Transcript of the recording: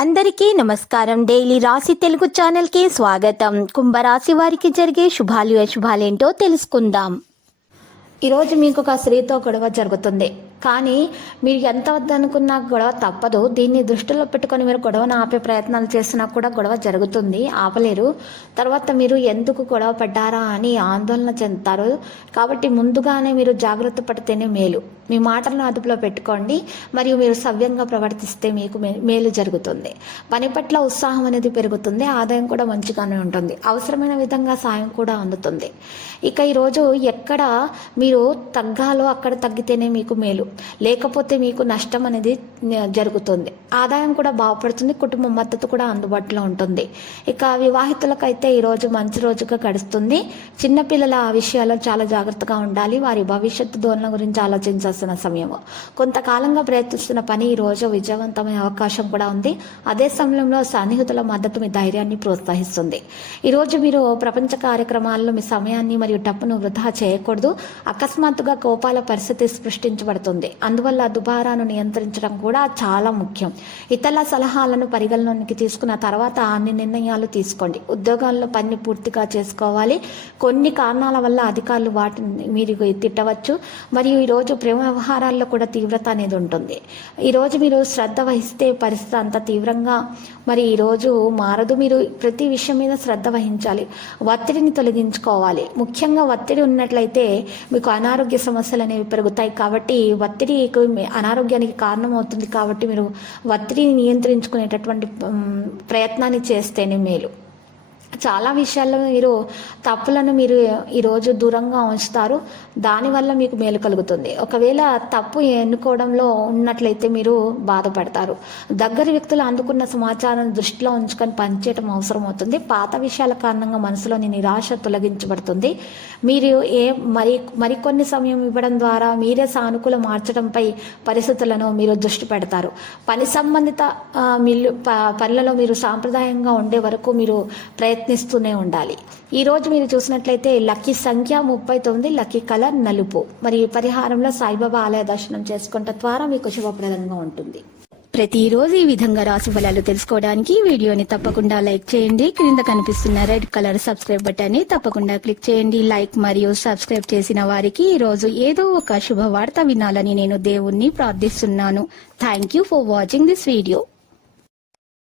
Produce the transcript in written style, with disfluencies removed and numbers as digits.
అందరికీ నమస్కారం. డైలీ రాశి తెలుగు ఛానల్కి స్వాగతం. కుంభరాశి వారికి జరిగే శుభాలు అశుభాలేంటో తెలుసుకుందాం. ఈరోజు మీకు ఒక స్త్రీతో గొడవ జరుగుతుంది, కానీ మీరు ఎంత వద్దనుకున్నా గొడవ తప్పదు. దీన్ని దృష్టిలో పెట్టుకొని మీరు గొడవను ఆపే ప్రయత్నాలు చేసినా కూడా గొడవ జరుగుతుంది, ఆపలేరు. తర్వాత మీరు ఎందుకు గొడవ పడ్డారా అని ఆందోళన చెందుతారు. కాబట్టి ముందుగానే మీరు జాగ్రత్త పడితేనే మేలు. మీ మాటలను అదుపులో పెట్టుకోండి, మరియు మీరు సవ్యంగా ప్రవర్తిస్తే మీకు మేలు జరుగుతుంది. పని పట్ల ఉత్సాహం అనేది పెరుగుతుంది, ఆదాయం కూడా మంచిగానే ఉంటుంది, అవసరమైన విధంగా సాయం కూడా అందుతుంది. ఇక ఈరోజు ఎక్కడ మీరు తగ్గాలో అక్కడ తగ్గితేనే మీకు మేలు, లేకపోతే మీకు నష్టం అనేది జరుగుతుంది. ఆదాయం కూడా బాగుపడుతుంది, కుటుంబ మద్దతు కూడా అందుబాటులో ఉంటుంది. ఇక వివాహితులకైతే ఈరోజు మంచి రోజుగా గడుస్తుంది. చిన్నపిల్లల విషయాల్లో చాలా జాగ్రత్తగా ఉండాలి. వారి భవిష్యత్తు ధోరణి గురించి ఆలోచించాల్సిన సమయము. కొంతకాలంగా ప్రయత్నిస్తున్న పని ఈరోజు విజయవంతమైన అవకాశం కూడా ఉంది. అదే సమయంలో సన్నిహితుల మద్దతు మీ ధైర్యాన్ని ప్రోత్సహిస్తుంది. ఈరోజు మీరు ప్రపంచ కార్యక్రమాల్లో మీ సమయాన్ని మరియు డబ్బును వృధా చేయకూడదు. అకస్మాత్తుగా కోపాల పరిస్థితి సృష్టించబడుతుంది, అందువల్ల దుబారాను నియంత్రించడం కూడా చాలా ముఖ్యం. ఇతరుల సలహాలను పరిగణలోనికి తీసుకున్న తర్వాత అన్ని నిర్ణయాలు తీసుకోండి. ఉద్యోగాల్లో పని పూర్తిగా చేసుకోవాలి. కొన్ని కారణాల వల్ల అధికారులు వాటిని మీరు తిట్టవచ్చు, మరియు ఈరోజు ప్రేమ వ్యవహారాల్లో కూడా తీవ్రత అనేది ఉంటుంది. ఈరోజు మీరు శ్రద్ధ వహిస్తే పరిస్థితి అంత తీవ్రంగా మరి ఈరోజు మారదు. మీరు ప్రతి విషయం మీద శ్రద్ధ వహించాలి. ఒత్తిడిని తొలగించుకోవాలి. ముఖ్యంగా ఒత్తిడి ఉన్నట్లయితే మీకు అనారోగ్య సమస్యలు అనేవి పెరుగుతాయి. కాబట్టి ఒత్తిడి అనారోగ్యానికి కారణం అవుతుంది. కాబట్టి మీరు ఒత్తిడిని నియంత్రించుకునేటటువంటి ప్రయత్నాన్ని చేస్తేనే మేలు. చాలా విషయాల్లో మీరు తప్పులను మీరు ఈరోజు దూరంగా ఉంచుతారు, దానివల్ల మీకు మేలు కలుగుతుంది. ఒకవేళ తప్పు ఎన్నుకోవడంలో ఉన్నట్లయితే మీరు బాధపడతారు. దగ్గర వ్యక్తులు అందుకున్న సమాచారాన్ని దృష్టిలో ఉంచుకొని పనిచేయడం అవసరం అవుతుంది. పాత విషయాల కారణంగా మనసులోని నిరాశ తొలగించబడుతుంది. మీరు మరికొన్ని సమయం ఇవ్వడం ద్వారా మీరే సానుకూల మార్చడంపై పరిస్థితులను మీరు దృష్టి పెడతారు. పని సంబంధిత పనులలో మీరు సాంప్రదాయంగా ఉండే వరకు మీరు ప్రయత్నిస్తూనే ఉండాలి. ఈరోజు మీరు చూసినట్లయితే లక్కీ సంఖ్య 39, లక్కీ కలర్ నలుపు. మరి పరిహారంలో సాయిబాబా ఆలయ దర్శనం చేసుకుంటే ద్వారా మీకు శుభప్రదంగా ఉంటుంది. ప్రతిరోజు ఈ విధంగా రాశి ఫలాలు తెలుసుకోవడానికి వీడియోని తప్పకుండా లైక్ చేయండి. క్రింద కనిపిస్తున్న రెడ్ కలర్ సబ్స్క్రైబ్ బటన్ ని తప్పకుండా క్లిక్ చేయండి. లైక్ మరియు సబ్స్క్రైబ్ చేసిన వారికి ఈ రోజు ఏదో ఒక శుభవార్త వినాలని నేను దేవుణ్ణి ప్రార్థిస్తున్నాను. Thank you for watching this video.